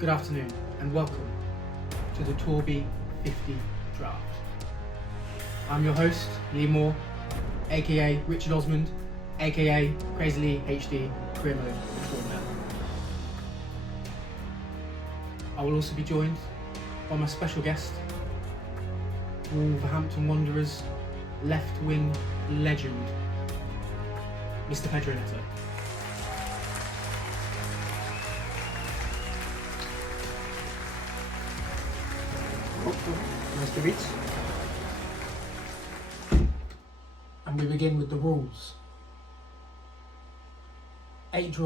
Good afternoon and welcome to the Torbi 50 draft. I'm your host, Lee Moore, aka Richard Osmond, aka Crazy Lee HD, career mode extraordinaire. I will also be joined by my special guest, Wolverhampton Wanderers left wing legend, Mr. Pedro Neto. Nice to meet you. And we begin with the rules. 8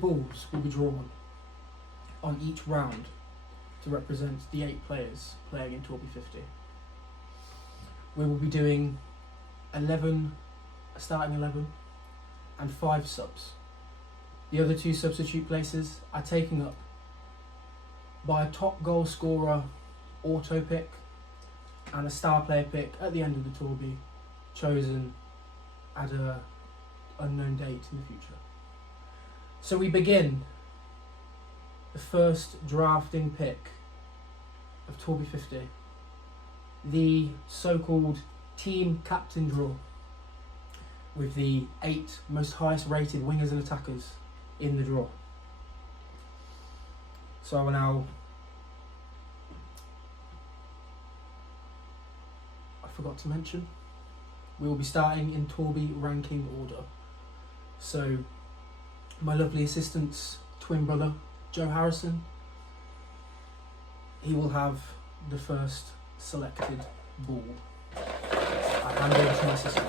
balls will be drawn on each round to represent the 8 players playing in Torbi 50. We will be doing starting 11 and 5 subs. The other 2 substitute places are taken up by a top goal scorer auto pick and a star player pick at the end of the Torbi, chosen at an unknown date in the future. So we begin the first drafting pick of Torbi 50, the so-called team captain draw, with the 8 most highest rated wingers and attackers in the draw. So I will now forgot to mention, we will be starting in Torbi ranking order. So my lovely assistant's twin brother, Joe Harrison, he will have the first selected ball. I hand over to my assistant.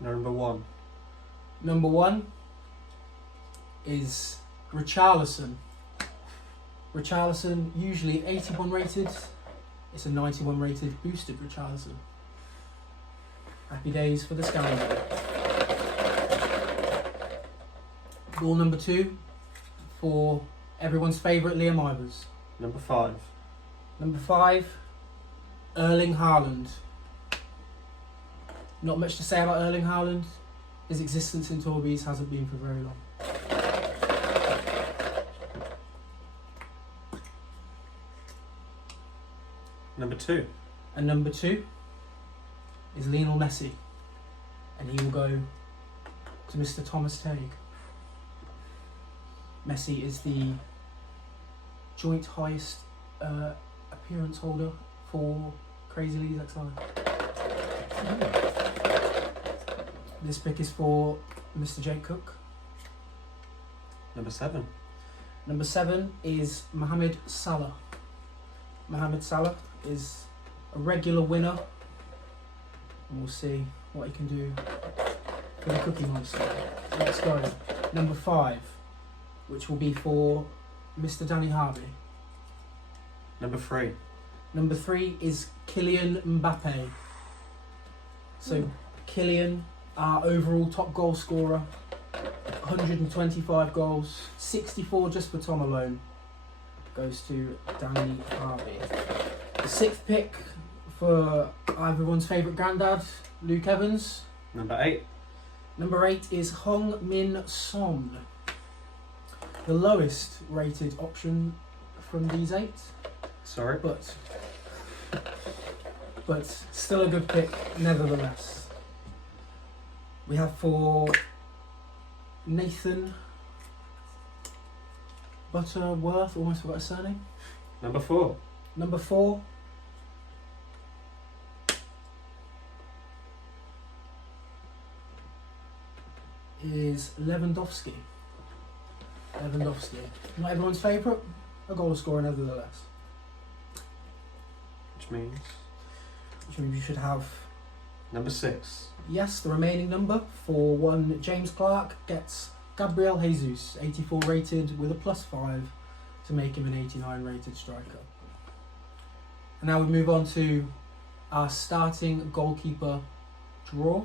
Number 1. Number 1 is Richarlison. Richarlison, usually 81 rated. It's a 91 rated boosted Richarlison. Happy days for the scoundrel. Ball number 2 for everyone's favourite Liam Ivers. Number 5. Number 5, Erling Haaland. Not much to say about Erling Haaland. His existence in Torbi's hasn't been for very long. Number 2. And number 2 is Lionel Messi, and he will go to Mr. Thomas Tague. Messi is the joint highest appearance holder for Crazy Lee's Exile. This pick is for Mr. Jake Cook. Number 7. Number 7 is Mohamed Salah. Mohamed Salah is a regular winner, and we'll see what he can do for the Cookie Monster. Let's go. Number 5, which will be for Mr. Danny Harvey. Number 3. Number 3 is Kylian Mbappe. So Kylian, our overall top goal scorer, 125 goals, 64 just for Tom alone, goes to Danny Harvey. The 6th pick for everyone's favourite granddad, Luke Evans. Number 8. Number 8 is Hong Min Son. The lowest rated option from these 8. Sorry. But still a good pick nevertheless. We have for Nathan Butterworth, almost forgot his surname. Number 4. Number 4 is Lewandowski. Not everyone's favourite, a goal scorer nevertheless. Which means you should have, number 6. yes, the remaining number for one James Clark gets Gabriel Jesus, 84 rated with a +5 to make him an 89 rated striker. And now we move on to our starting goalkeeper draw.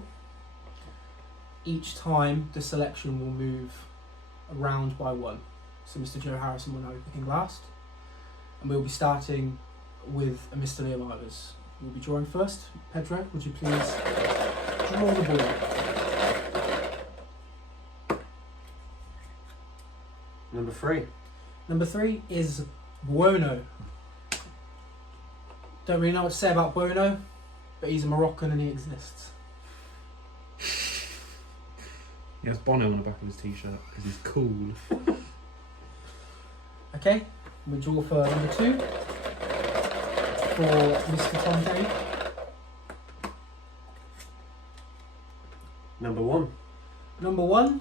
Each time the selection will move round by 1. So Mr. Joe Harrison will now be picking last, and we'll be starting with Mr. Liam Ivers. We'll be drawing first. Pedro, would you please draw the ball? Number 3. Number 3 is Buono. Don't really know what to say about Buono, but he's a Moroccan and he exists. He has Bono on the back of his t-shirt because he's cool. Okay, we draw for number 2 for Mr. Torbi. Number 1. Number 1,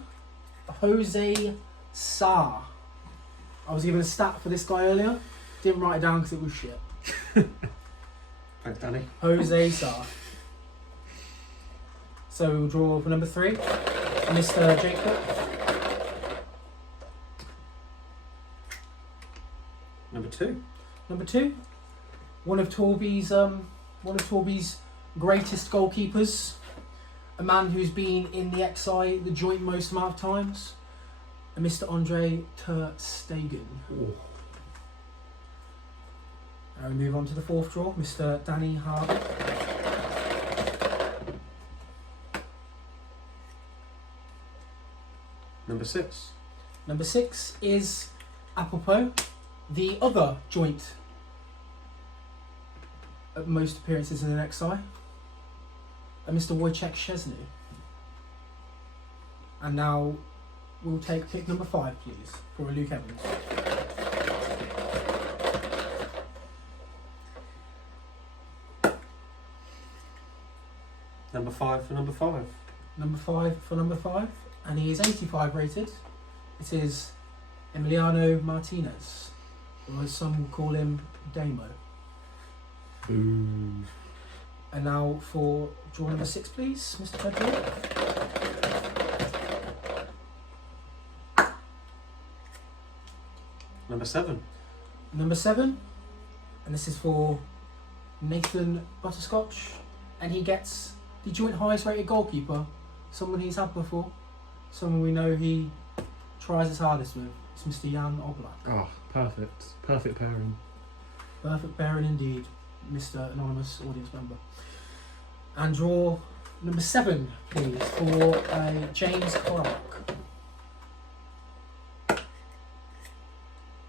Jose Sa. I was given a stat for this guy earlier. Didn't write it down because it was shit. Thanks, Danny. Jose Sa. So we'll draw for number 3, Mr. Jacob. Number 2. Number 2, one of Torbi's greatest goalkeepers, a man who's been in the XI the joint most amount of times, and Mr. Andre ter Stegen. Oh. Now we move on to the 4th draw, Mr. Danny Harvey. Number 6. Number 6 is Apropos, the other joint at most appearances in an XI, and Mr. Wojciech Szczesny. And now we'll take pick number 5, please, for Luke Evans. Number 5 for number 5. Number 5 for number 5, and he is 85 rated. It is Emiliano Martinez, or as some will call him, Damo. Boom. And now for draw number 6, please, Mr. Pedro. Number 7. Number 7, and this is for Nathan Butterscotch, and he gets the joint highest rated goalkeeper, someone he's had before, someone we know he tries his hardest with. It's Mr. Jan Oblak. Oh, perfect. Perfect pairing. Perfect pairing indeed, Mr. Anonymous audience member. And draw number 7, please, for James Clark.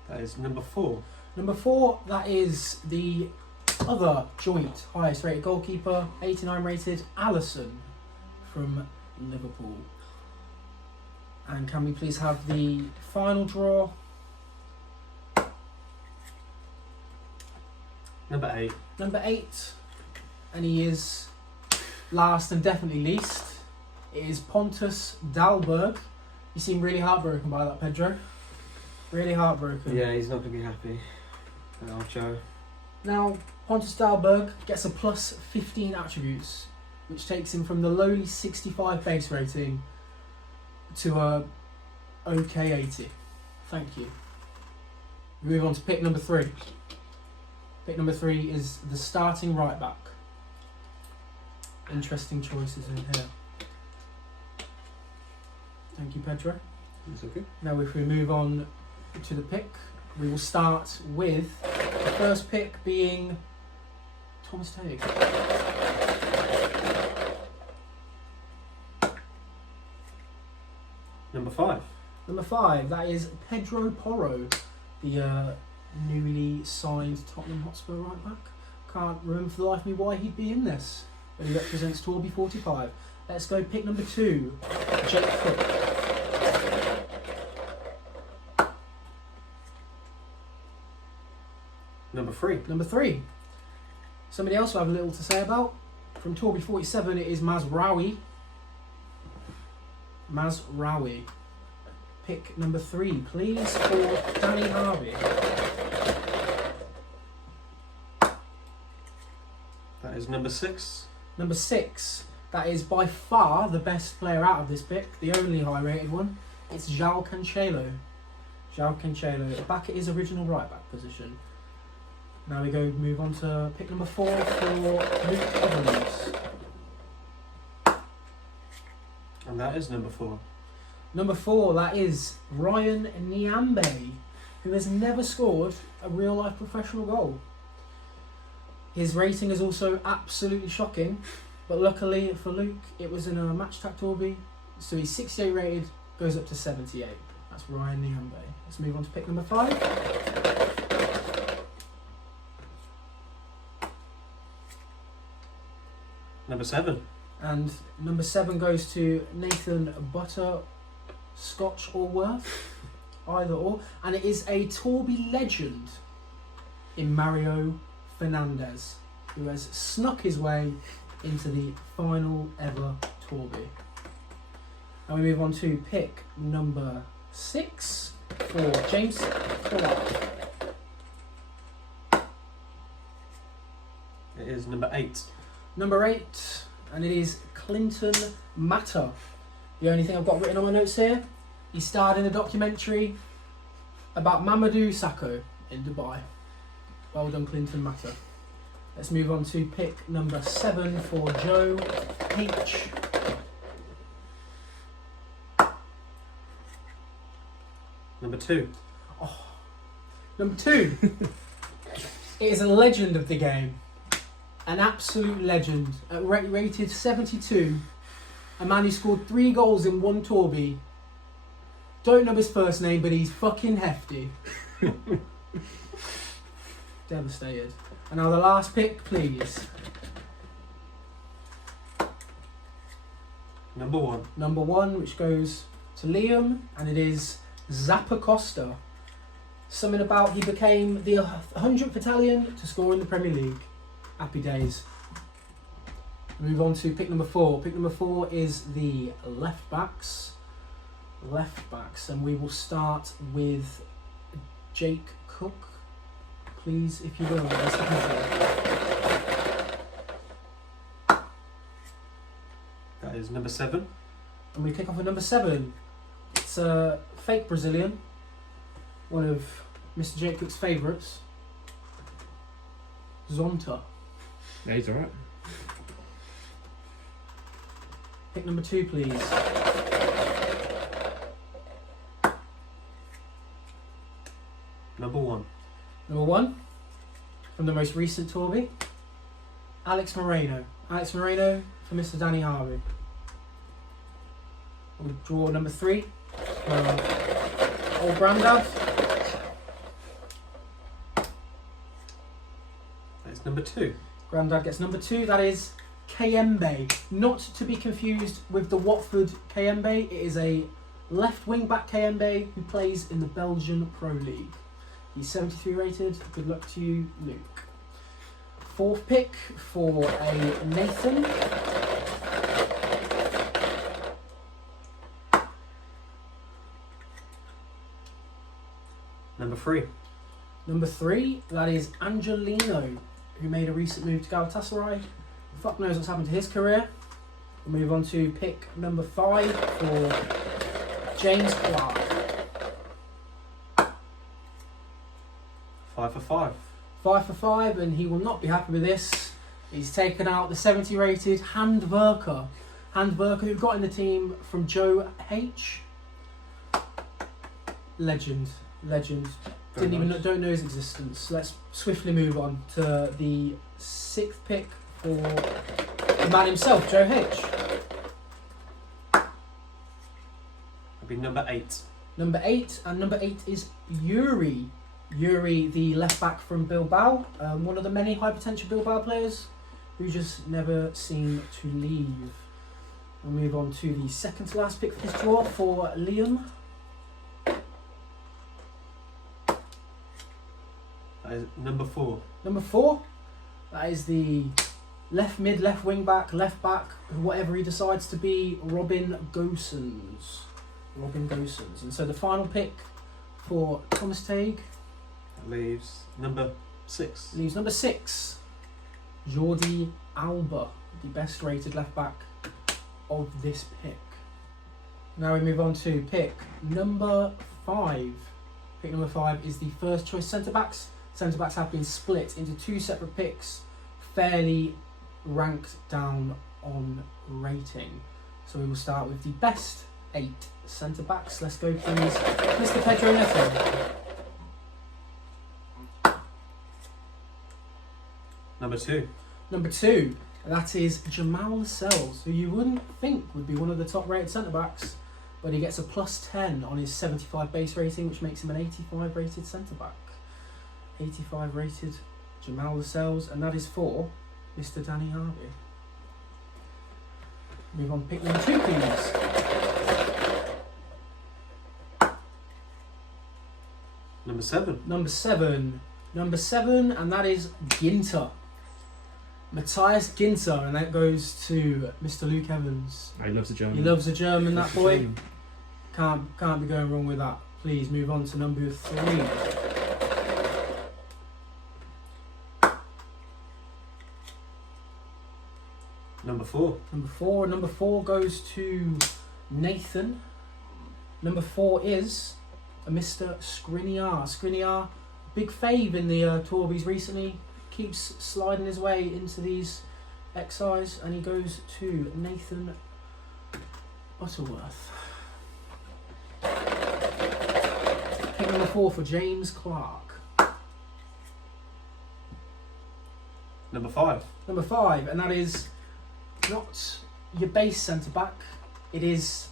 That is number 4. Number 4, that is the other joint highest rated goalkeeper, 89 rated, Alisson from Liverpool. And can we please have the final draw? Number 8. Number 8, and he is last and definitely least, it is Pontus Dahlberg. You seem really heartbroken by that, Pedro. Really heartbroken. Yeah, he's not going to be happy. Oh, Joe. Now, Pontus Dahlberg gets a plus 15 attributes, which takes him from the lowly 65 base rating to a okay 80. Thank you. We move on to pick number 3. Pick number 3 is the starting right back. Interesting choices in here. Thank you, Pedro. It's okay. Now if we move on to the pick, we will start with the first pick being Thomas Tague. Number 5. Number 5, that is Pedro Porro, the newly signed Tottenham Hotspur right back. Can't remember for the life of me why he'd be in this, but he represents Torbi 45. Let's go pick number 2, Jake Foot. Number 3. Number 3, somebody else I have a little to say about. From Torbi 47, it is Mazraoui. Mazraoui. Pick number 3, please, for Danny Harvey. That is number 6. Number 6, that is by far the best player out of this pick, the only high rated one. It's João Cancelo. João Cancelo, back at his original right back position. Now we go move on to pick number 4 for Luke Evans. And that is number 4. Number 4, that is Ryan Nyambe, who has never scored a real life professional goal. His rating is also absolutely shocking, but luckily for Luke, it was in a match tactic Torbi, so he's 68 rated, goes up to 78. That's Ryan Nyambe. Let's move on to pick number 5. Number 7. And number 7 goes to Nathan Butter, Scotch or Worth, either or. And it is a Torbi legend in Mario Fernandez, who has snuck his way into the final ever Torbi. And we move on to pick number 6 for James Clark. It is number 8. Number 8, and it is Clinton Matter. The only thing I've got written on my notes here, he starred in a documentary about Mamadou Sakho in Dubai. Well done, Clinton Matter. Let's move on to pick number 7 for Joe H. Number 2. Number 2. It is a legend of the game. An absolute legend. Rated 72. A man who scored 3 goals in 1 Torbi. Don't know his first name, but he's fucking hefty. Devastated. And now the last pick, please. Number 1. Number 1, which goes to Liam, and it is Zappa Costa. Something about he became the 100th Italian to score in the Premier League. Happy days. Move on to pick number 4. Pick number 4 is the left backs. Left backs, and we will start with Jake Cook. Please, if you will. That is number 7. And we kick off with number 7. It's a fake Brazilian. One of Mr. Jake Cook's favourites. Zonta. Yeah, he's alright. Pick number 2, please. Number 1. Number 1, from the most recent Torbi, Alex Moreno. Alex Moreno for Mr. Danny Harvey. We'll draw number 3 for old Grandad. That's number 2. Grandad gets number 2. That is Kayembe. Not to be confused with the Watford Kayembe. It is a left wing back Kayembe who plays in the Belgian Pro League. He's 73 rated. Good luck to you, Luke. 4th pick for a Nathan. Number 3. Number 3, that is Angelino, who made a recent move to Galatasaray. Fuck knows what's happened to his career. We'll move on to pick number 5 for James Clark. 5 for 5. 5 for 5, and he will not be happy with this. He's taken out the 70 rated Handwerker. Handwerker, who got in the team from Joe H. Legend. Very nice. Don't know his existence. Let's swiftly move on to the 6th pick for the man himself, Joe H. That'd be number 8. Number 8, and number 8 is Yuri. Yuri, the left back from Bilbao, one of the many high potential Bilbao players who just never seem to leave. We'll move on to the second to last pick for this draw for Liam. That is number 4. Number 4, that is the left mid, left wing back, left back, whatever he decides to be, Robin Gosens. And so the final pick for Thomas Tague That leaves number 6. leaves number 6, Jordi Alba, the best rated left back of this pick. Now we move on to pick number 5. Pick number 5 is the first choice centre backs. Centre backs have been split into 2 separate picks, fairly ranked down on rating. So we will start with the best 8 centre backs. Let's go, please, Mr. Pedro Neto. Number 2. Number 2, that is Jamal Lascelles, who you wouldn't think would be one of the top rated centre backs. but he gets a +10 on his 75 base rating, which makes him an 85 rated centre back. 85 rated Jamal Lascelles, and that is for Mr. Danny Harvey. Move on to pick number 2, please. Number 7. Number 7, and that is Ginter. Matthias Ginter, and that goes to Mr. Luke Evans. He loves a German. He loves a German, that Loves a boy. German. Can't be going wrong with that. Please move on to number 3. Number 4. Number four goes to Nathan. Number 4 is a Mr. Skriniar. Skriniar, big fave in the Torbis recently. Keeps sliding his way into these XIs, and he goes to Nathan Butterworth. Pick number 4 for James Clark. Number 5. Number 5, and that is not your base centre back. It is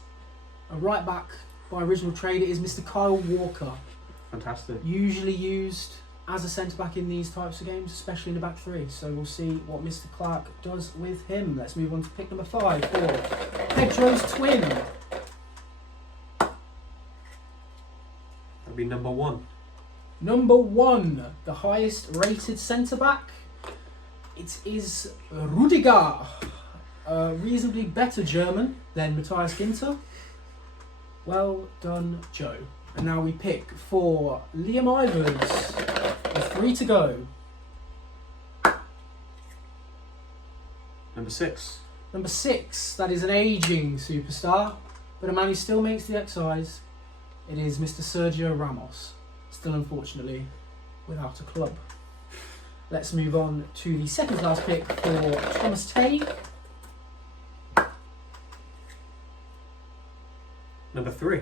a right back by original trade. It is Mr. Kyle Walker. Fantastic. Usually used as a centre back in these types of games, especially in the back three. So we'll see what Mr. Clark does with him. Let's move on to pick number 5 for Pedro's twin. That'll be number 1. Number 1, the highest rated centre back. It is Rudiger. A reasonably better German than Matthias Ginter. Well done, Joe. And now we pick for Liam Ivers. With 3 to go. Number 6. Number 6, that is an ageing superstar, but a man who still makes the XIs. It is Mr. Sergio Ramos. Still, unfortunately, without a club. Let's move on to the second class pick for Thomas Tay. Number 3.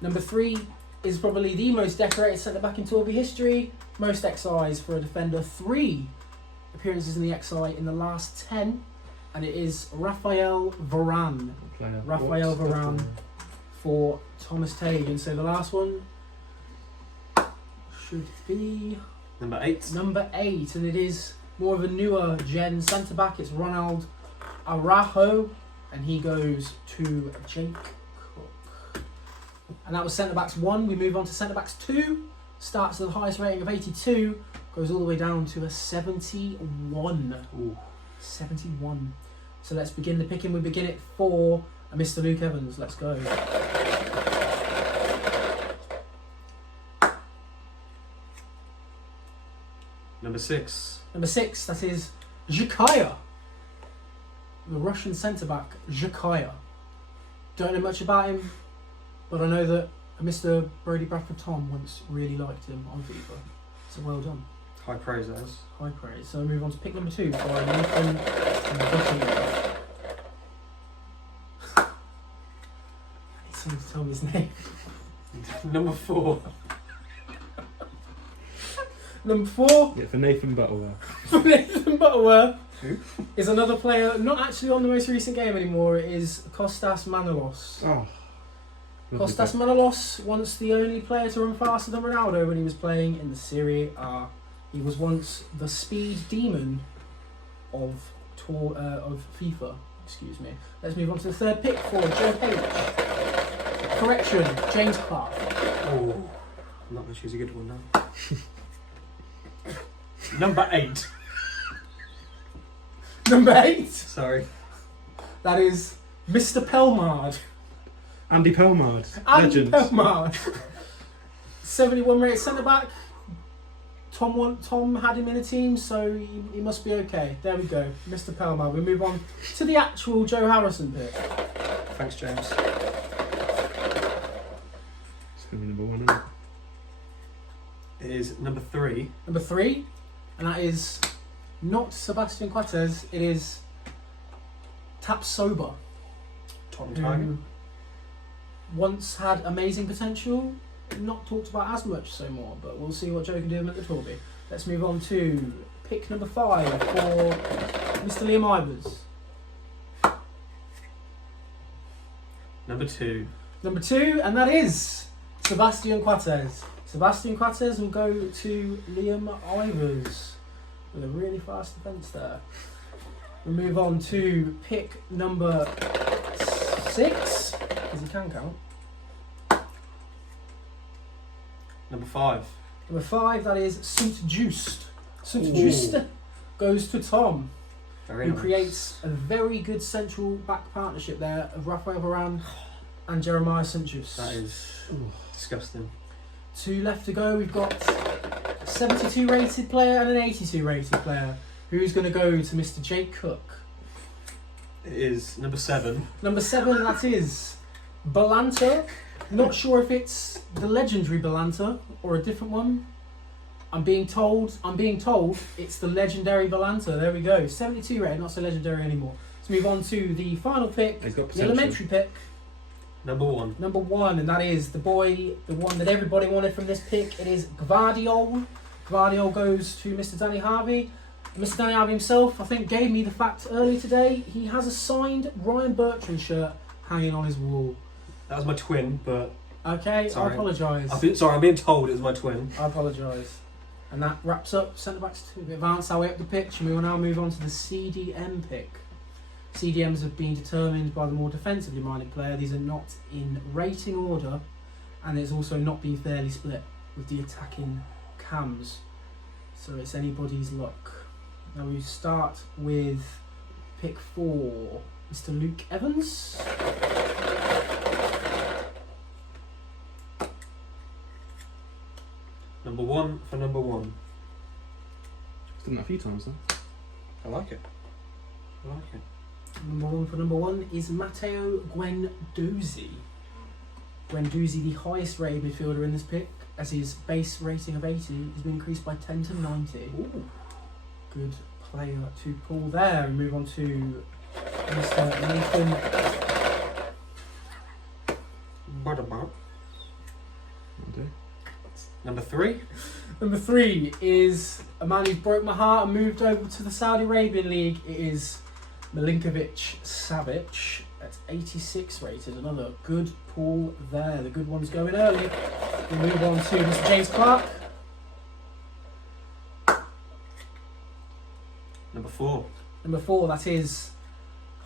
Number 3 is probably the most decorated centre-back in Torbi history. Most XIs for a defender. 3 appearances in the XI in the last 10. And it is Raphael Varane. Raphael Varane for Thomas Tay. And so the last one should be Number 8. number 8. And it is more of a newer gen centre-back. It's Ronald Araujo. And he goes to Jake Cook. And that was centre-backs 1. We move on to centre-backs 2. Starts at the highest rating of 82. Goes all the way down to a 71. Ooh. 71. So let's begin the picking. We begin it for Mr. Luke Evans. Let's go. Number 6. Number 6, that is Zhukaya. The Russian centre-back, Zhukaya. Don't know much about him, but I know that Mr. Brody Bradford Tom once really liked him on FIFA. So well done. High praise, that is. High praise. So we move on to pick number 2 for Nathan Butterworth. I need someone to tell me his name. Number 4. Number 4 Yeah, for Nathan Butterworth. for Nathan Butterworth Who? is another player not actually on the most recent game anymore. It is Kostas Manolos. Oh. Kostas Manolos, once the only player to run faster than Ronaldo when he was playing in the Serie A. He was once the speed demon of FIFA. Excuse me. Let's move on to the third pick for Joe H. Correction, James Clark. Oh. I'm not going to choose a good one now. Number 8. Number 8, Sorry. that is Mr. Pelmard. Andy Pelmard. Andy Legend. Pelmard. 71 rated centre back. Tom had him in a team, so he must be okay. There we go, Mr. Pelmard. We move on to the actual Joe Harrison pick. Thanks, James. It's going to be number 1, isn't it? It is number 3. Number 3, and that is not Sebastian Quates. It is Tapsoba, Tom who Tiger. once had amazing potential. Not talked about as much so more, but we'll see what Joe can do at the Torbi. Let's move on to pick number 5 for Mr. Liam Ivers. Number 2. Number 2, and that is Sebastian Coates. Sebastian Coates will go to Liam Ivers with a really fast defence there. We move on to pick number 6, because he can count. Number 5. Number 5, that is St. Just. St. Ooh. Just goes to Tom, Very who nice. creates a very good central back partnership there of Raphael Varane and Jeremiah St. Just. That is disgusting. 2 left to go. We've got a 72 rated player and an 82 rated player. Who's going to go to Mr. Jake Cook? It is number 7. Number 7, that is Balanta. Not sure if it's the legendary Balanta or a different one. I'm being told it's the legendary Balanta. There we go. 72 rated, not so legendary anymore. Let's move on to the final pick, He's got the potential. elementary pick. Number 1. Number 1, and that is the one that everybody wanted from this pick. It is Gvardiol. Gvardiol goes to Mr. Danny Harvey. Mr. Danny Harvey himself, I think, gave me the fact earlier today. He has a signed Ryan Bertrand shirt hanging on his wall. That was my twin, but Okay, Sorry. I apologise. I'm being told it was my twin. I apologise. And that wraps up centre backs 2. We advance our way up the pitch, and we will now move on to the CDM pick. CDMs have been determined by the more defensively minded player. These are not in rating order, and it's also not been fairly split with the attacking cams. So it's anybody's luck. Now we start with pick 4, Mr. Luke Evans. Number 1 for number 1. He's done that a few times though. I like it. I like it. Number 1 for number 1 is Matteo Guendouzi. Guendouzi, the highest rated midfielder in this pick, as his base rating of 80 has been increased by 10 to 90. Ooh. Good player to pull there. We move on to Mr. Nathan. Butterbur. Will do. Number 3. Number 3 is a man who broke my heart and moved over to the Saudi Arabian League. It is Milinkovic Savic at 86 rated. Another good pull there. The good one's going early. We move on to Mr. James Clark. Number 4. Number 4, that is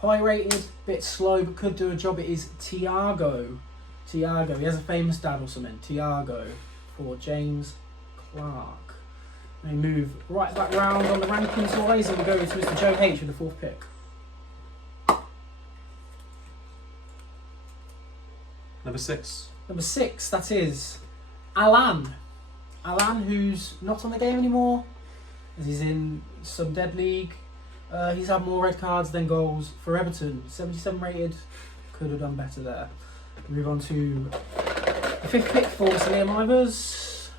high rated, bit slow but could do a job. It is Tiago. Tiago, he has a famous dad or something. Tiago for James Clark. We move right back round on the rankings wise, and we go to Mr. Joe H with the 4th pick. Number 6. Number 6, that is Alan. Alan, who's not on the game anymore, as he's in some dead league. He's had more red cards than goals for Everton. 77 rated, could have done better there. Move on to the 5th pick for Mr. Liam Ivers.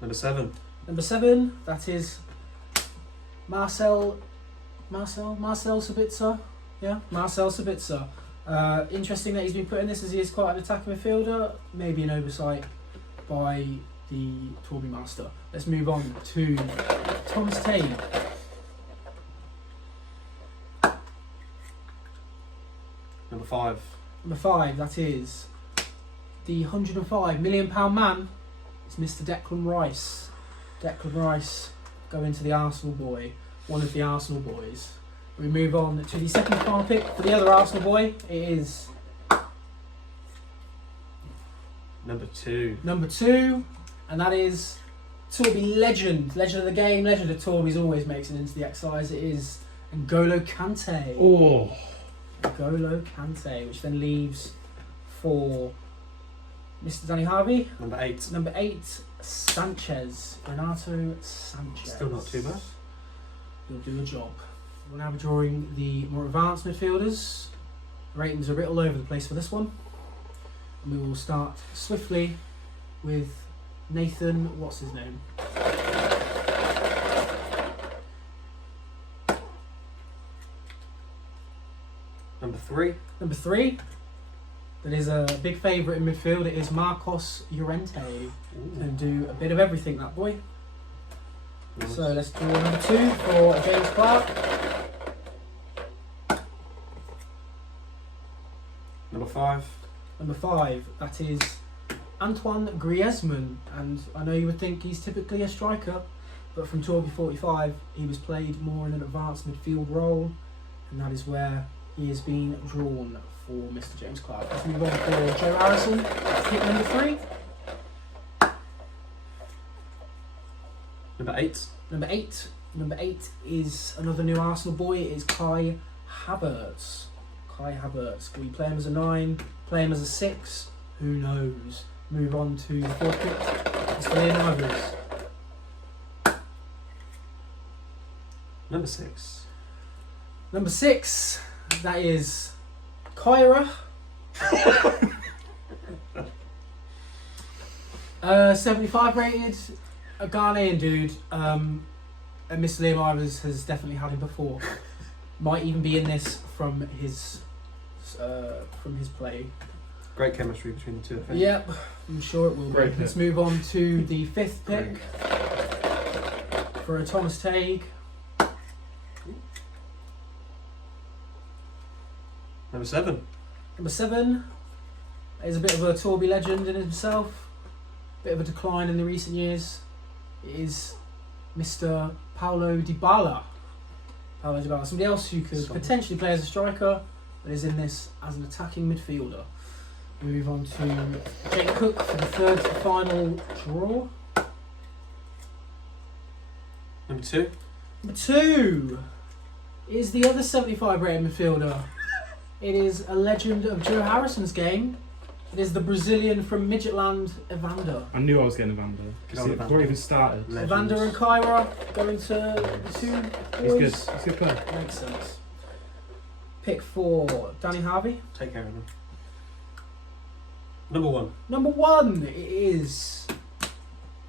Number 7. Number 7, that is Marcel Sabitzer. Yeah, Marcel Sabitzer. Interesting that he's been put in this, as he is quite an attacking midfielder. Maybe an oversight by the Torbi master. Let's move on to Thomas Tate. Number 5. Number 5, that is the £105 million man. It's Mr. Declan Rice. Declan Rice going to the Arsenal boy, one of the Arsenal boys. We move on to the second final pick for the other Arsenal boy. It is Number 2. number 2, and that is Torbi legend of the game, legend of Torbi's, always makes it into the exercise. It is N'Golo Kante. Oh, N'Golo Kante, which then leaves for Mr. Danny Harvey. Number 8. Number 8, Sanchez. Renato Sanchez. Still not too bad. He'll do a job. We're now drawing the more advanced midfielders. Ratings are a bit all over the place for this one. And we will start swiftly with Nathan, what's his name? Number 3. Number 3. That is a big favourite in midfield. It is Marcos Llorente. And do a bit of everything, that boy. Nice. So let's do number 2 for James Clark. 5. Number 5, that is Antoine Griezmann, and I know you would think he's typically a striker, but from Torbi 45 he was played more in an advanced midfield role, and that is where he has been drawn for Mr. James Clark. Let's move on for Joe Harrison, pick number 3. Number 8. Number 8 is another new Arsenal boy. It is Kai Havertz. Kai Havertz. Will you play him as a 9? Play him as a 6? Who knows? Move on to the 4th pick. It's for Liam Ivers. Number 6. Number 6. That is Kyra. 75 rated. A Ghanaian dude. And Mr. Liam Ivers has definitely had him before. Might even be in this from his play. Great chemistry between the two, I think. Yep, I'm sure it will be. Great pick. Let's move on to the 5th pick for a Thomas Tague. Number 7. Number 7 is a bit of a Torbi legend in himself. Bit of a decline in the recent years. It is Mr. Paulo Dybala. Paulo Dybala, somebody else who could potentially play as a striker, but is in this as an attacking midfielder. We move on to Jake Cook for the 3rd and final draw. Number 2. Number 2 is the other 75 rated midfielder. It is a legend of Joe Harrison's game. It is the Brazilian from Midgetland, Evander. I knew I was getting Evander. Before he even started. Legends. Evander and Kyra going to the 2 He's good. boys. He's a good player. Makes sense. Pick for Danny Harvey. Take care of them. Number 1. Number 1 is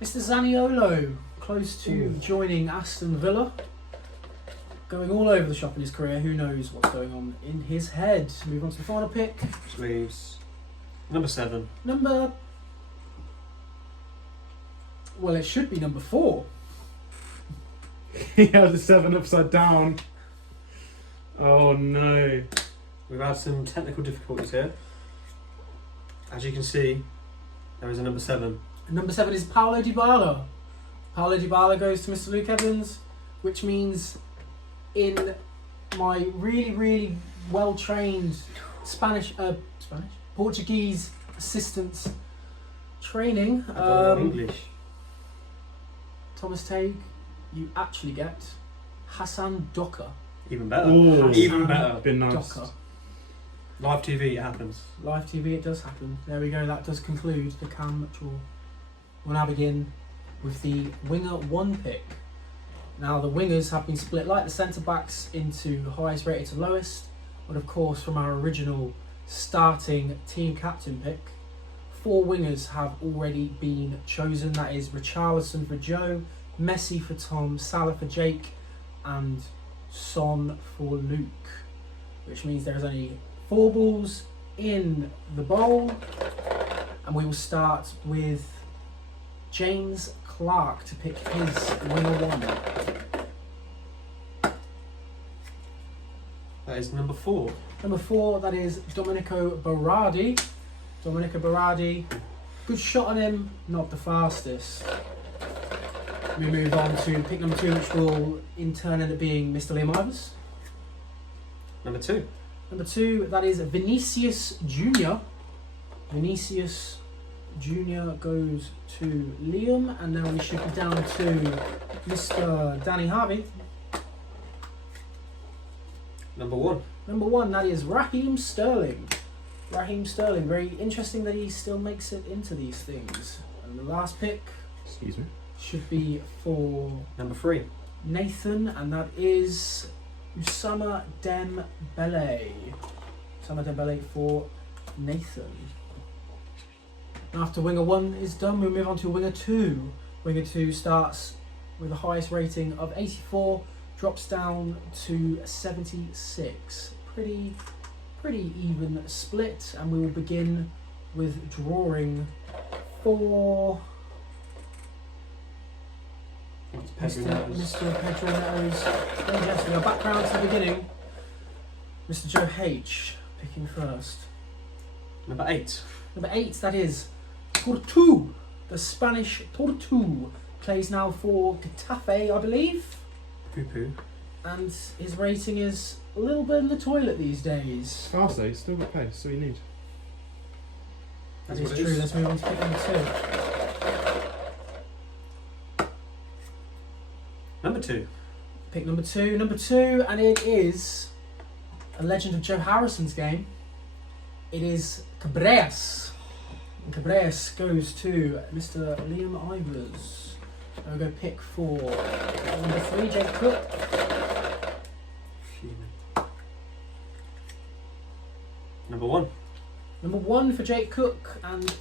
Mr. Zaniolo, close to joining Aston Villa. Going all over the shop in his career. Who knows what's going on in his head. Move on to the final pick. Which leaves number 7. Well, it should be number 4. He had the 7 upside down. Oh no. We've had some technical difficulties here. As you can see, there is a number 7. And number 7 is Paulo Dybala. Paulo Dybala goes to Mr. Luke Evans, which means in my really, really well-trained Portuguese assistance training, English. Thomas Tague, you actually get Hassan Doka. Even better. Ooh. Even better. Been nice. Doka. Live TV, it happens. Live TV, it does happen. There we go, that does conclude the cam draw. We'll now begin with the winger 1 pick. Now, the wingers have been split like the centre-backs into highest rated to lowest, but of course from our original starting team captain pick, 4 wingers have already been chosen. That is Richarlison for Joe, Messi for Tom, Salah for Jake, and Son for Luke. Which means there is only 4 balls in the bowl, and we will start with James Clark to pick his winger 1. That is number 4. Number 4, that is Domenico Berardi. Domenico Berardi, good shot on him, not the fastest. We move on to pick number 2, which will in turn end up being Mr. Liam Ivers. Number 2. Number 2, that is Vinicius Junior. Vinicius Junior goes to Liam, and now we should be down to Mr. Danny Harvey. Number 1. Number 1, that is Raheem Sterling. Raheem Sterling, very interesting that he still makes it into these things. And the last pick Excuse me. should be for Number 3. Nathan, and that is Usama Dembele. Usama Dembele for Nathan. After winger 1 is done, we'll move on to winger 2. Winger 2 starts with the highest rating of 84, drops down to 76. Pretty even split, and we will begin with drawing for Mr. Pedro Neto's. Yes, we go background to the beginning. Mr. Joe H picking first. Number 8. Number 8, that is Tortu, the Spanish Tortu. Plays now for Getafe, I believe. Poo-poo. And his rating is a little bit in the toilet these days. Fast though, he's still got pace, so you need. That That's is what it true. is. Let's move on to pick number 2. Number 2. Pick number 2. Number 2, and it is a Legend of Joe Harrison's game. It is Cabreas. And Cabreas goes to Mr. Liam Ivers. And we'll go pick for number 3, Jake Cook. Fuming. Number 1. Number 1 for Jake Cook, and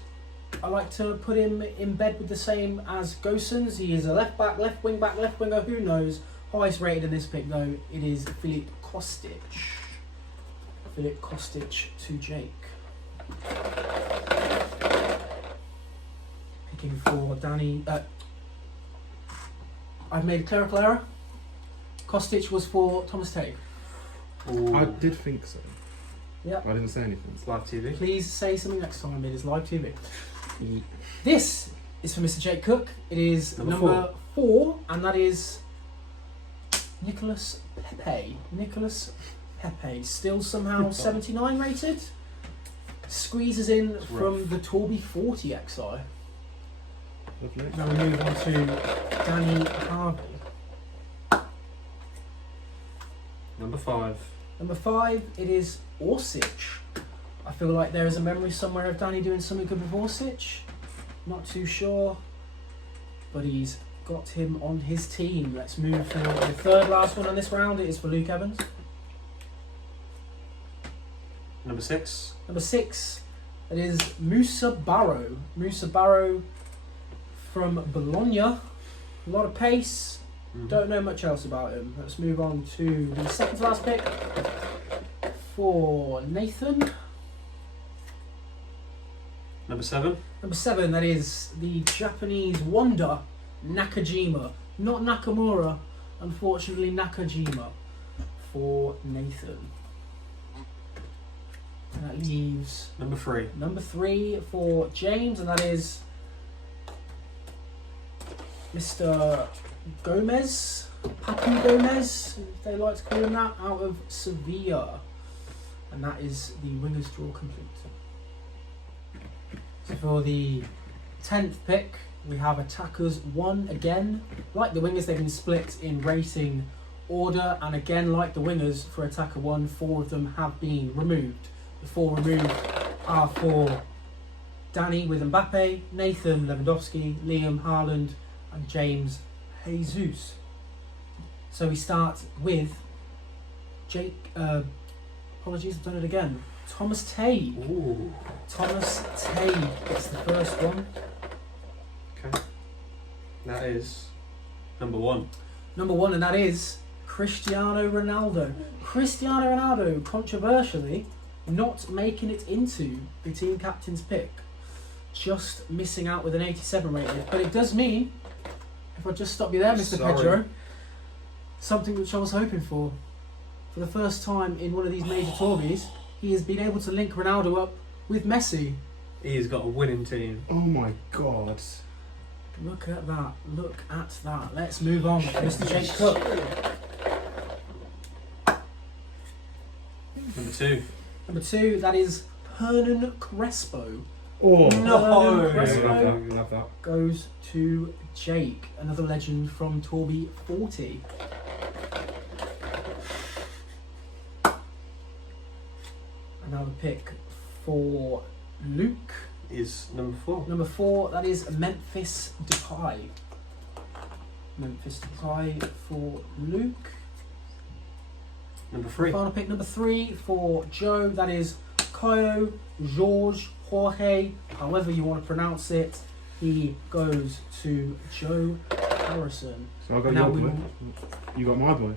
I like to put him in bed with the same as Gosens. He is a left back, left wing back, left winger, who knows. Highest rated in this pick though, it is Filip Kostic. Filip Kostic to Jake. Picking for Danny. I've made a clerical error. Kostic was for Thomas Tate. Ooh. I did think so. Yep. I didn't say anything. It's live TV. Please say something next time. It is live TV. This is for Mr. Jake Cook. It is Number 4, and that is Nicholas Pepe. Nicholas Pepe, still somehow 79 rated. Squeezes in It's from rough. the Torbi 40 XI. Lovely. Now we move on to Danny Harvey. Number 5. Number 5, it is Orsic. I feel like there is a memory somewhere of Danny doing something good with Orsic. Not too sure, but he's got him on his team. Let's move for the third last one on this round. It is for Luke Evans. Number 6. Number 6, it is Musa Barrow. Musa Barrow from Bologna. A lot of pace. Don't know much else about him. Let's move on to the second to last pick for Nathan. Number 7. Number 7, that is the Japanese wonder, Nakajima. Not Nakamura, unfortunately Nakajima for Nathan. And that leaves Number 3. number 3 for James, and that is Mr. Gomez, Papu Gomez, if they like to call him that, out of Sevilla. And that is the winner's draw complete. So for the 10th pick, we have attackers 1 again. Like the wingers, they've been split in rating order, and again, like the wingers, for attacker 1, 4 of them have been removed. The 4 removed are for Danny with Mbappe, Nathan Lewandowski, Liam Haaland, and James Jesus. So we start with Jake. Apologies, I've done it again. Thomas Tay. Ooh. Thomas Tay gets the first one. Okay. That is number 1. Number 1, and that is Cristiano Ronaldo. Cristiano Ronaldo, controversially, not making it into the team captain's pick. Just missing out with an 87 rating. But it does mean, if I just stop you there, Mr. Sorry. Pedro, something which I was hoping for. For the first time in one of these major Torbis, he has been able to link Ronaldo up with Messi. He's got a winning team. Oh my god. Look at that. Look at that. Let's move on. Mr. Jake Cook. Number 2. Number 2, that is Hernan Crespo. Oh, No. Hernan yeah, Crespo love that. goes to Jake, another legend from Torbi 40. Another pick for Luke. Is number 4. Number 4, that is Memphis Depay. Memphis Depay for Luke. Number 3. Final pick number 3 for Joe, that is Caio Jorge Jorge, however you want to pronounce it. He goes to Joe Harrison. So I got Now your we boy. will- You got my boy.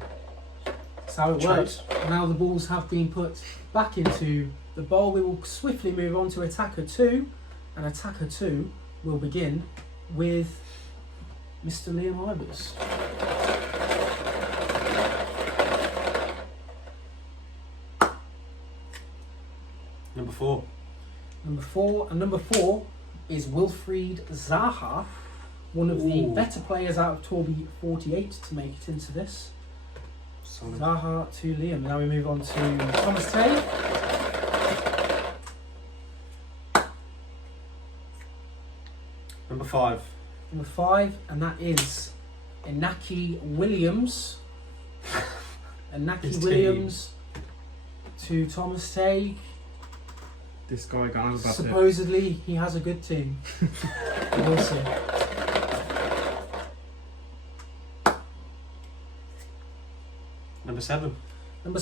That's how it Trade. works. Now the balls have been put back into the bowl. We will swiftly move on to attacker 2, and attacker 2 will begin with Mr. Liam Ivers. Number 4. Number 4. And number 4 is Wilfried Zaha, one of the Ooh. better players out of Torbi 48 to make it into this. Solid. Zaha to Liam. Now we move on to Thomas Tay. Number 5. Number 5, and that is Inaki Williams. His Inaki team. Williams to Thomas Tay. This guy got on about it. Supposedly he has a good team. We'll see. Number 7. Number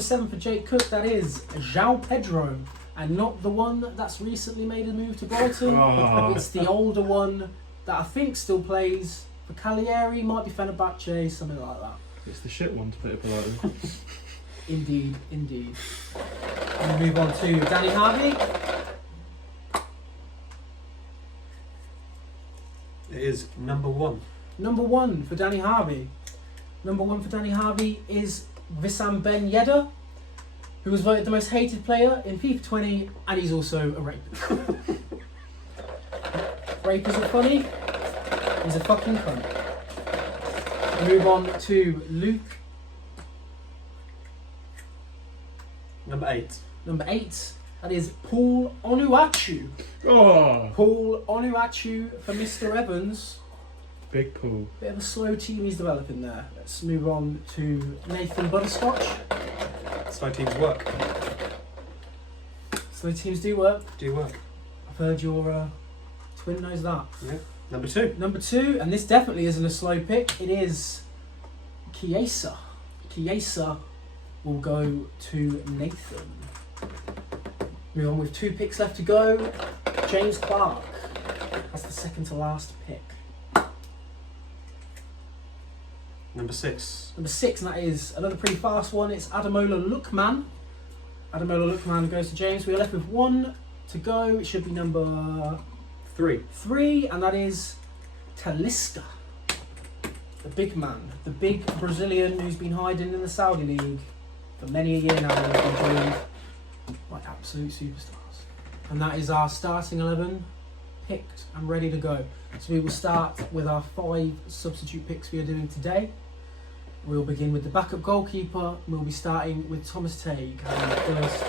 7 for Jake Cook, that is João Pedro. And not the one that's recently made a move to Brighton. Oh. It's the older one that I think still plays for Cagliari, might be Fenerbahce, something like that. It's the shit one, to put it politely. Indeed, indeed. And we move on to Danny Harvey. It is number 1. Number 1 for Danny Harvey. Number 1 for Danny Harvey is Wissam Ben Yedder, who was voted the most hated player in FIFA 20, and he's also a rapist. Rape isn't funny. He's a fucking cunt. We move on to Luke. Number 8. Number 8. That is Paul Onuachu. Oh! Paul Onuachu for Mr. Evans. Big pool. Bit of a slow team he's developing there. Let's move on to Nathan Butterscotch. Slow teams work. Slow teams do work. Do work. I've heard your twin knows that. Yeah. Number 2. Number 2, and this definitely isn't a slow pick, it is Chiesa. Chiesa will go to Nathan. Move on with 2 picks left to go. James Clark. That's the second to last pick. Number 6. Number 6, and that is another pretty fast one. It's Adamola Lookman. Adamola Lookman goes to James. We are left with 1 to go. It should be number 3. 3, and that is Talisca. The big man. The big Brazilian who's been hiding in the Saudi League for many a year now. And has been joined by absolute superstars. And that is our starting 11 picked and ready to go. So we will start with our 5 substitute picks we are doing today. We'll begin with the backup goalkeeper. We'll be starting with Thomas Tague first.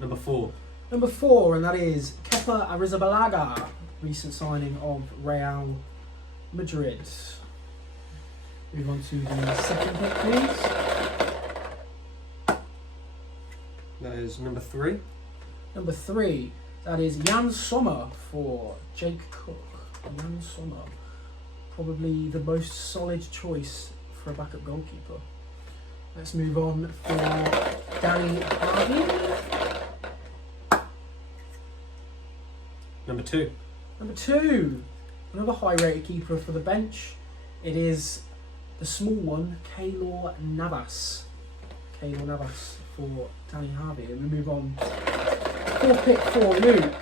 Number 4. Number 4, and that is Kepa Arrizabalaga, recent signing of Real Madrid. Move on to the second pick, please. That is number 3. Number 3, that is Jan Sommer for Jake Cook. Jan Sommer, probably the most solid choice for a backup goalkeeper. Let's move on for Danny Harvey. Number 2. Number 2, another high-rated keeper for the bench. It is the small one, Keylor Navas. Keylor Navas for Danny Harvey. And we move on. 4th pick for Luke.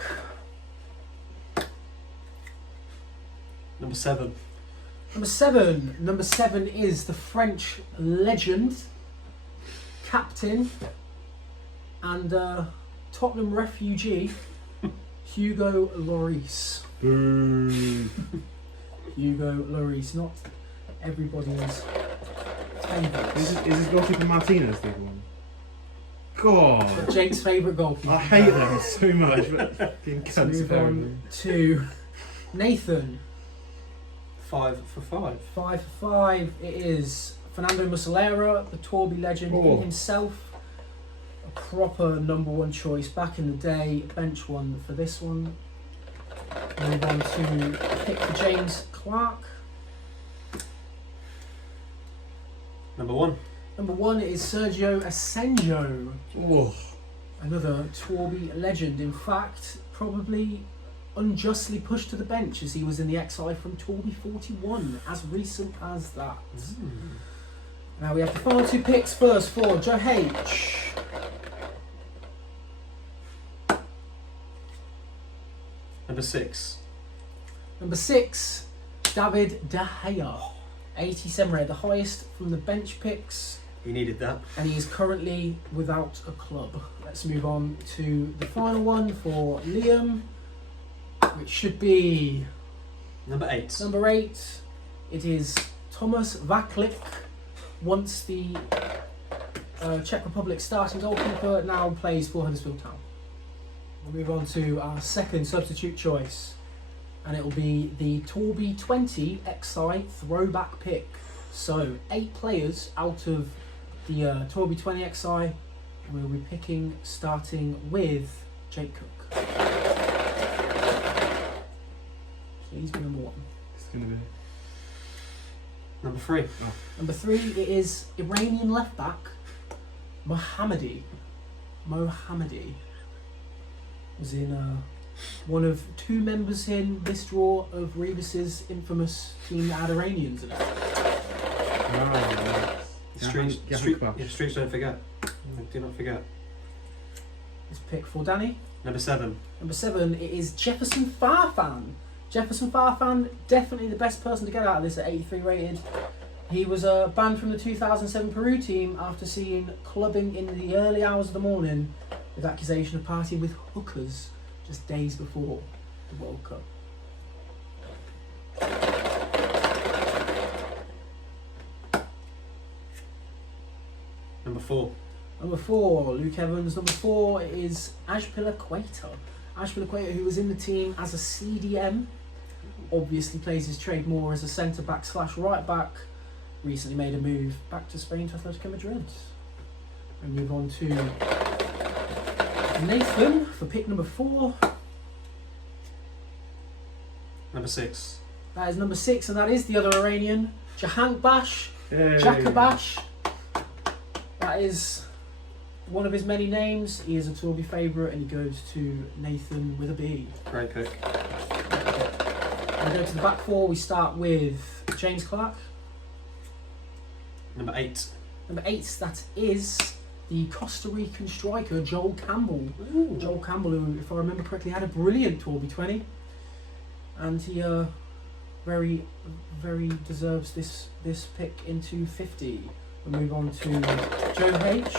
Number 7. Number 7 is the French legend, captain, and Tottenham refugee, Hugo Lloris. Boo! Hugo Lloris, not everybody's favourite. Is this goalkeeper Martinez the other one? God! Jake's favourite goalkeeper. I hate them so much, but fucking Let's cunts move on to Nathan. 5 for 5. 5 for 5. It is Fernando Muslera, the Torbi legend Oh. himself. A proper number 1 choice back in the day. Bench one for this one. Move on to pick for James Clark. Number 1. Number 1 is Sergio Asenjo, Whoa. another Torbi legend. In fact, probably unjustly pushed to the bench as he was in the XI from Torbi 41, as recent as that. Now we have the final 2 picks first for Joe H. Number 6. Number 6, David De Gea. 87 rate, the highest from the bench picks. He needed that. And he is currently without a club. Let's move on to the final one for Liam, which should be Number 8. number 8. It is Thomas Vaklik, once the Czech Republic starting goalkeeper, now plays for Huddersfield Town. We'll move on to our second substitute choice, and it will be the Torbi 20 XI throwback pick. So 8 players out of the Torbi 20 XI. We'll be picking, starting with Jake Cook. Please be number 1. It's going to be. Number 3. Number 3, it is Iranian left back Mohammadi. Was in one of 2 members in this draw of Rebus's infamous team that had Iranians in it. Streets don't forget. Do not forget. This pick for Danny. Number 7. Number 7, it is Jefferson Farfan. Jefferson Farfan, definitely the best person to get out of this at 83 rated. He was banned from the 2007 Peru team after seeing clubbing in the early hours of the morning with accusation of partying with hookers just days before the World Cup. Number 4. Number 4, Luke Evans. Number 4 is Ajpilicueta. Ajpilicueta, who was in the team as a CDM, obviously plays his trade more as a centre-back / right-back. Recently made a move back to Spain to Atletico Madrid. And move on to Nathan for pick number 4. Number 6. That is number 6, and that is the other Iranian, Jahanbash. Yay. Jakabash. That is one of his many names. He is a Torbi favourite, and he goes to Nathan with a B. Great pick. We go to the back 4. We start with James Clark. Number 8. Number 8, that is the Costa Rican striker Joel Campbell. Ooh. Joel Campbell, who, if I remember correctly, had a brilliant Torbi 20, and he very, very deserves this pick into 50. We'll move on to Joe H.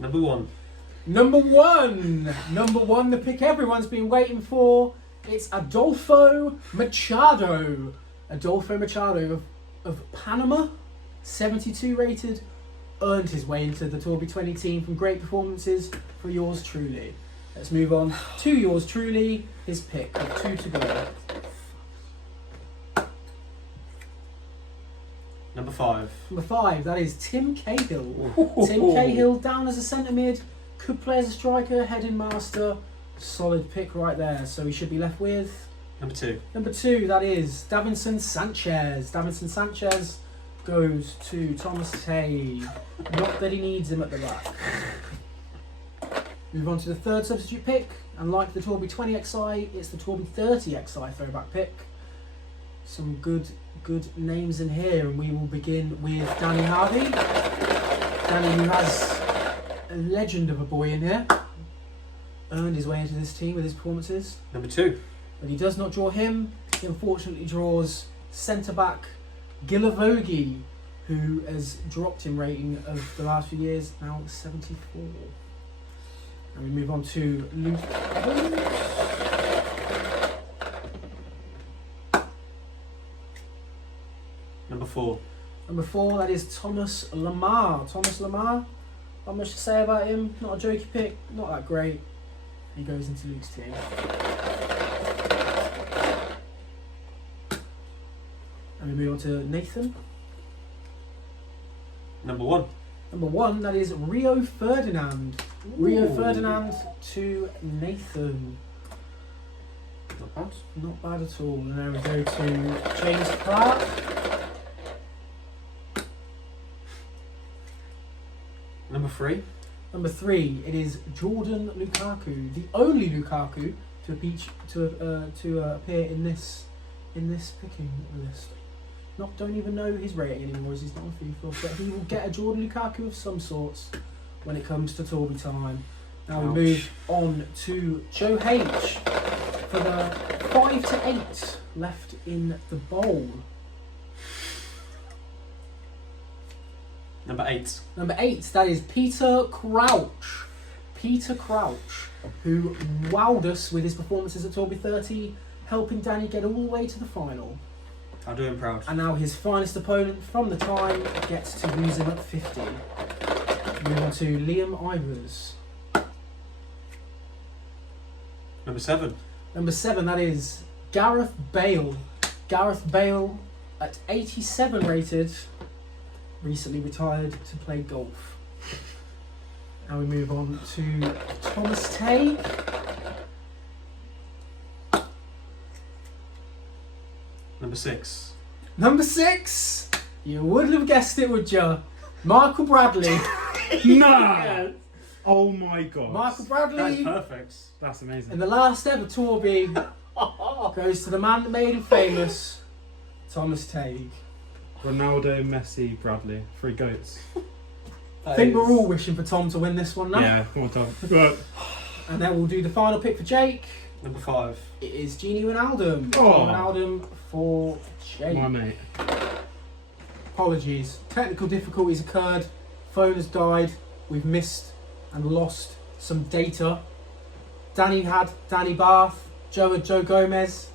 Number 1. Number one, the pick everyone's been waiting for. It's Adolfo Machado. Adolfo Machado of Panama, 72 rated, earned his way into the Torbi 20 team from great performances for yours truly. Let's move on to yours truly, his pick with 2 to go. Number 5. Number 5, that is Tim Cahill. Tim Cahill down as a centre mid, could play as a striker, heading master. Solid pick right there. So we should be left with Number 2. number 2, that is Davinson Sanchez. Davinson Sanchez goes to Thomas Hay. Not that he needs him at the back. Move on to the third substitute pick, and like the Torbi 20 XI, it's the Torbi 30 XI throwback pick. Some good names in here, and we will begin with Danny Harvey. Danny, who has a legend of a boy in here, earned his way into this team with his performances. Number 2. But he does not draw him. He unfortunately draws centre-back Gilavogi, who has dropped in rating of the last few years, now 74. And we move on to Luke Evans. Number 4. Number 4, that is Thomas Lamar. Thomas Lamar, not much to say about him. Not a jokey pick, not that great. He goes into Luke's team. And we move on to Nathan. Number 1. Number 1, that is Rio Ferdinand. Rio Ooh. Ferdinand to Nathan. Not bad. Not bad at all. And now we go to James Clark. Number 3. Number 3, it is Jordan Lukaku, the only Lukaku to appear in this picking list. Don't even know his rating anymore, as he's not on FIFA, but he will get a Jordan Lukaku of some sorts when it comes to Torbi time. Now we Ouch. move on to Joe H for the 5 to 8 left in the bowl. Number 8. Number 8, that is Peter Crouch. Peter Crouch, who wowed us with his performances at Torbi 30, helping Danny get all the way to the final. I'll do him proud. And now his finest opponent from the time gets to use him at 50. Move on to Liam Ivers. Number 7. Number 7, that is Gareth Bale. Gareth Bale at 87 rated, recently retired to play golf. Now we move on to Thomas Tay. Number 6. Number 6, you wouldn't have guessed it, would you? Michael Bradley. Nah! Oh my god. Michael That's Bradley, perfect. That's amazing. in the last ever Torbi, goes to the man that made him famous, Thomas Tague. Ronaldo, Messi, Bradley. 3 goats. I think we're all wishing for Tom to win this one now. Yeah, come on, Tom. Right. And then we'll do the final pick for Jake. Number 5. It is Genie Wijnaldum. Oh. Wijnaldum for Jake. My mate. Apologies. Technical difficulties occurred. Phone has died. We've missed and lost some data. Danny had Danny Bath. Joe had Joe Gomez.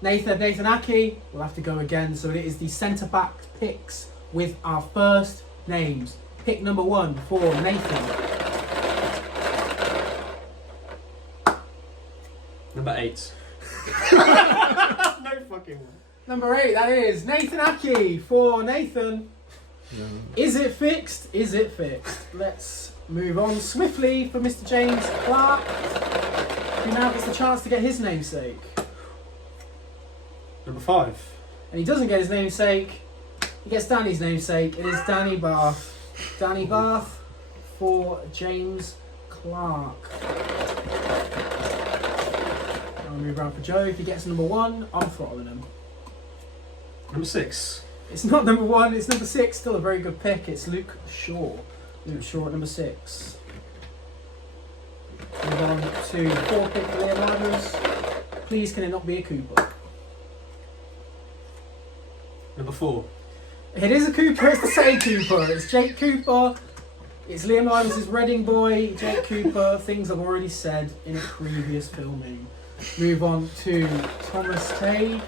Nathan Aki. We'll have to go again. So it is the centre back picks with our first names. Pick number 1 for Nathan. Number 8. No fucking way. Number 8, that is Nathan Aki for Nathan. Yeah. Is it fixed? Is it fixed? Let's move on swiftly for Mr. James Clark, who now gets the chance to get his namesake. Number 5. And he doesn't get his namesake, he gets Danny's namesake. It is Danny Bath. Danny Bath for James Clark. I'll move around for Joe. If he gets number 1, I'm throttling him. Number 6. It's not number 1, it's number 6. Still a very good pick. It's Luke Shaw. Luke Shaw at number 6. Move on to the 4th pick for Liam Ivers. Please, can it not be a Cooper? Number 4. It is a Cooper. It's the same Cooper. It's Jake Cooper. It's Liam Ivers' Reading boy, Jake Cooper. Things I've already said in a previous filming. Move on to Thomas Tay.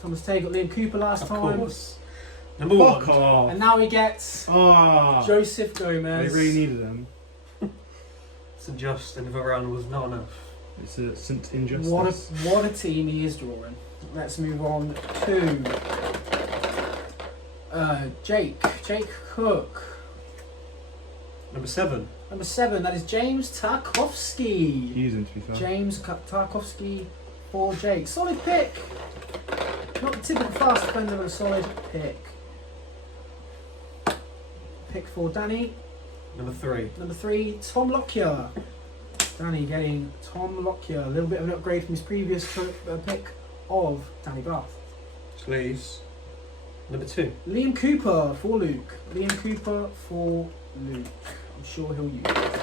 Thomas Tay got Liam Cooper last Of time. course. Number Fuck 1. off. And now he gets Ah. Joseph They Gomez. really needed them. St. Just and the round was not enough. It's a St. Injustice. What a team he is drawing. Let's move on to Jake Cook. Number 7. Number 7, that is James Tarkovsky. Use him, to be fair. James Tarkovsky for Jake. Solid pick. Not the typical fast defender, but a solid pick. Pick for Danny. Number 3. Number 3, Tom Lockyer. Danny getting Tom Lockyer. A little bit of an upgrade from his previous pick of Danny Bath. Please. Number 2. Liam Cooper for Luke. Liam Cooper for Luke. I'm sure he'll use it.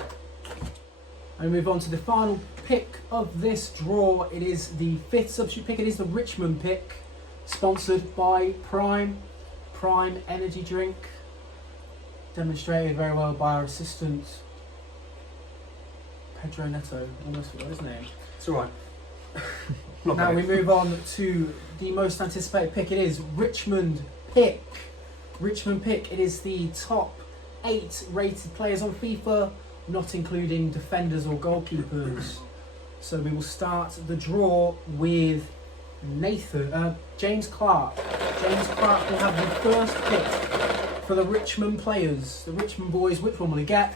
And move on to the final pick of this draw. It is the 5th substitute pick. It is the Richmond pick, sponsored by Prime Energy Drink. Demonstrated very well by our assistant Pedro Neto. Almost forgot his name. It's alright. Not Now bad. we move on to the most anticipated pick. It is Richmond pick. Richmond pick. It is the top 8 rated players on FIFA, not including defenders or goalkeepers. So we will start the draw with James Clark. James Clark will have the first pick for the Richmond players. The Richmond boys. Which one will he get?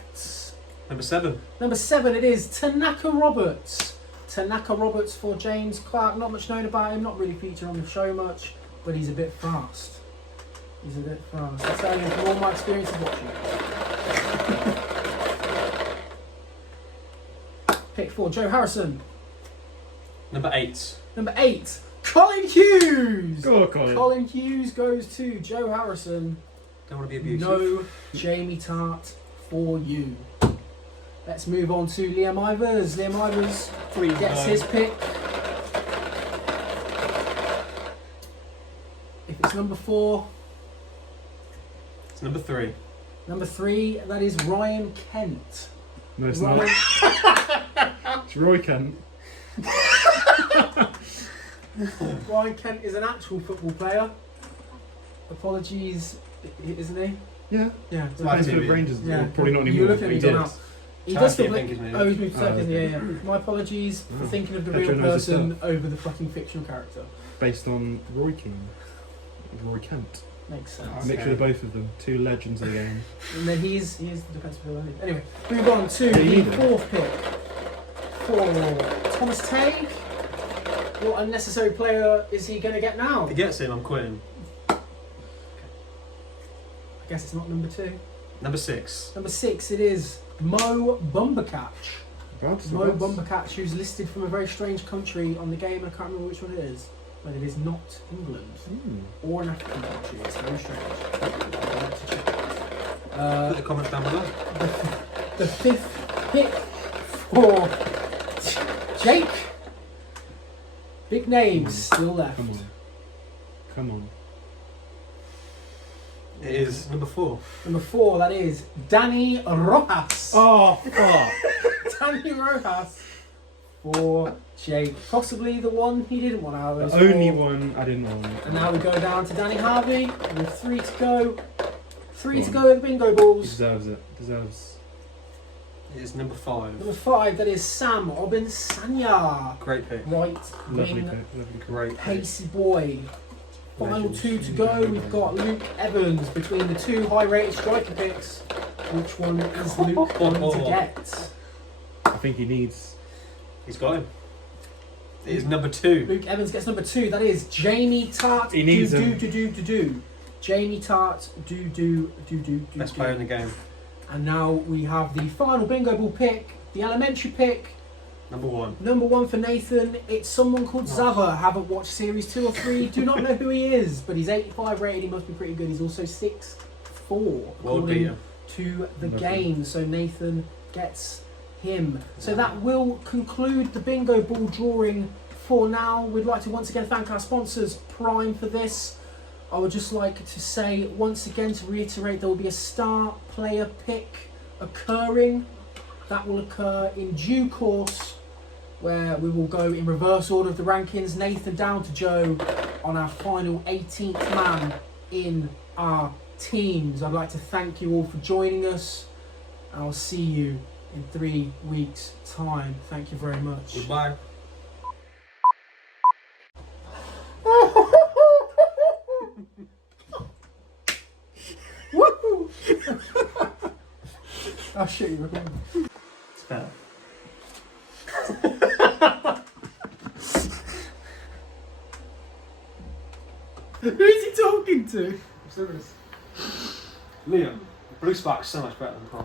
Number 7. Number 7, it is Tanaka Roberts. Tanaka Roberts for James Clark. Not much known about him, not really featured on the show much, but he's a bit fast. He's a bit fast. I tell you from all my experience of watching. Pick 4, Joe Harrison. Number 8. Number 8, Colin Hughes. Go on, Colin. Colin Hughes goes to Joe Harrison. Don't want to be abusive. No Jamie Tart for you. Let's move on to Liam Ivers. Liam Ivers 3 to gets go. his pick. If it's number 4, It's number 3. number 3, that is Ryan Kent. No, it's Ryan, not. It's Roy Kent. Ryan Kent is an actual football player. Apologies, isn't he? Yeah. Yeah. So plays for the Rangers. Yeah. Well, probably not You're anymore. looking But he at me did. now. He Turkey, does still I play. think, isn't he? Oh, he's moved to Oh, Turkey, isn't he? okay. Yeah, yeah. My apologies for Oh. thinking of the Pedro real knows his person over the fucking fictional character. Based on Roy Keane. Roy Kent. Makes sense. Okay. Mixture of both of them. 2 legends of the game. And then he's the defensive midfielder. Anyway, move on to Yeah, you the need it. 4th pick for Thomas Tague. What unnecessary player is he going to get now? If he gets him, I'm quitting. I guess it's not number 2. Number 6. Number 6, it is Mo Bumbercatch. Advance, Mo advance. Bumbercatch, who's listed from a very strange country on the game. I can't remember which one it is. But it is not England or an African country. It's very strange. I'd like to check that. Put the comments down below. The 5th pick for Jake. Big names still left. Come on. Come on. It is number 4. Number 4, that is Danny Rojas. Oh, fuck. Danny Rojas for Jake. Possibly the one he didn't want out of The those only 4. one I didn't want. And now we go down to Danny Harvey with 3 to go. 3 Go to on. go with the bingo He balls. deserves it. Deserves. It is number 5. Number 5, that is Sam Obinsanya. Great pick. Right Lovely wing, pick. Lovely pick. Great pick. pacey boy. Final Legend. 2 to go. We've got Luke Evans between the 2 high-rated striker picks. Which one is Luke going to get? I think he needs. He's got him. It is number 2. Luke Evans gets number 2. That is Jamie Tart. He needs do, him. do. Jamie Tart. Do. Best player in the game. And now we have the final bingo ball pick, the elementary pick. Number 1. Number 1 for Nathan. It's someone called Oh. Zava. Haven't watched series 2 or 3. Do not know who he is, but he's 85 rated. He must be pretty good. He's also 6'4", World according beater. to the Lovely. game. So Nathan gets him. So that will conclude the bingo ball drawing for now. We'd like to once again thank our sponsors, Prime, for this. I would just like to say once again, to reiterate, there will be a star player pick occurring. That will occur in due course, where we will go in reverse order of the rankings. Nathan down to Joe on our final 18th man in our teams. I'd like to thank you all for joining us. I'll see you in 3 weeks' time. Thank you very much. Goodbye. Woo! Oh shit, you're recording. It's better. Who's he talking to? Liam, Blue Spark's so much better than Prime.